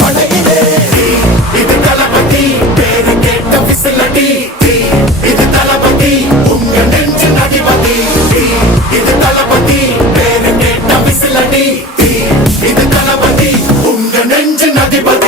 படையிலே இது தளபதி பேரு கேட்ட விசிலடி இது தளபதி உங்க நெஞ்சின் அதிபதி இது தளபதி பேரு கேட்ட விசிலடி இது தளபதி உங்க நெஞ்சின் அதிபதி